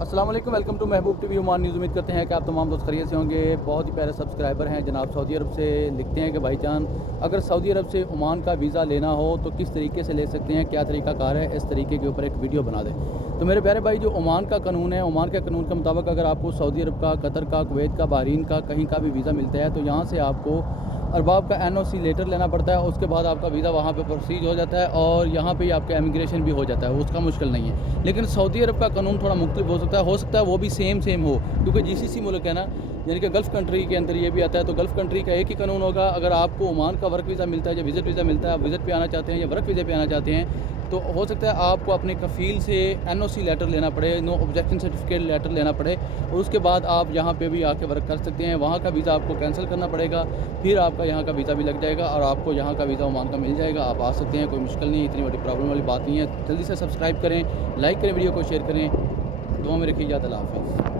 السلام علیکم، welcome to محبوب ٹی وی عمان نیوز۔ امید کرتے ہیں کہ آپ تمام دوست خیریت سے ہوں گے۔ بہت ہی پیارے سبسکرائبر ہیں جناب سعودی عرب سے لکھتے ہیں کہ بھائی جان اگر سعودی عرب سے عمان کا ویزا لینا ہو تو کس طریقے سے لے سکتے ہیں، کیا طریقہ کار ہے، اس طریقے کے اوپر ایک ویڈیو بنا دیں۔ تو میرے پیارے بھائی، جو عمان کا قانون ہے، عمان کے قانون کے مطابق اگر آپ کو سعودی عرب کا، قطر کا، کویت کا، بحرین کا کہیں کا بھی ویزا ملتا ہے تو یہاں سے آپ کو ارباب کا NOC لیٹر لینا پڑتا ہے۔ اس کے بعد آپ کا ویزا وہاں پہ پروسیج ہو جاتا ہے اور یہاں پہ آپ کا امیگریشن بھی ہو جاتا ہے، اس کا مشکل نہیں ہے۔ لیکن سعودی عرب کا قانون تھوڑا مختلف ہو سکتا ہے وہ بھی سیم ہو، کیونکہ GCC ملک ہے نا، یعنی کہ گلف کنٹری کے اندر یہ بھی آتا ہے، تو گلف کنٹری کا ایک ہی قانون ہوگا۔ اگر آپ کو عمان کا ورک ویزا ملتا ہے یا وزٹ ویزا ملتا ہے، آپ وزٹ پہ آنا چاہتے ہیں یا ورک ویزے پہ آنا چاہتے ہیں، تو ہو سکتا ہے آپ کو اپنے کفیل سے NOC لیٹر لینا پڑے، نو آبجیکشن سرٹیفکیٹ لیٹر لینا پڑے، اور اس کے بعد آپ یہاں پہ بھی آ کے ورک کر سکتے ہیں۔ وہاں کا ویزا آپ کو کینسل کرنا پڑے گا، پھر آپ کا یہاں کا ویزا بھی لگ جائے گا اور آپ کو یہاں کا ویزا عمان کا مل جائے گا۔ آپ آ سکتے ہیں، کوئی مشکل نہیں ہے، اتنی بڑی پرابلم والی بات نہیں ہے۔ جلدی سے سبسکرائب کریں، لائک کریں، ویڈیو کو شیئر کریں، دعا میں رکھیے۔ اللہ حافظ۔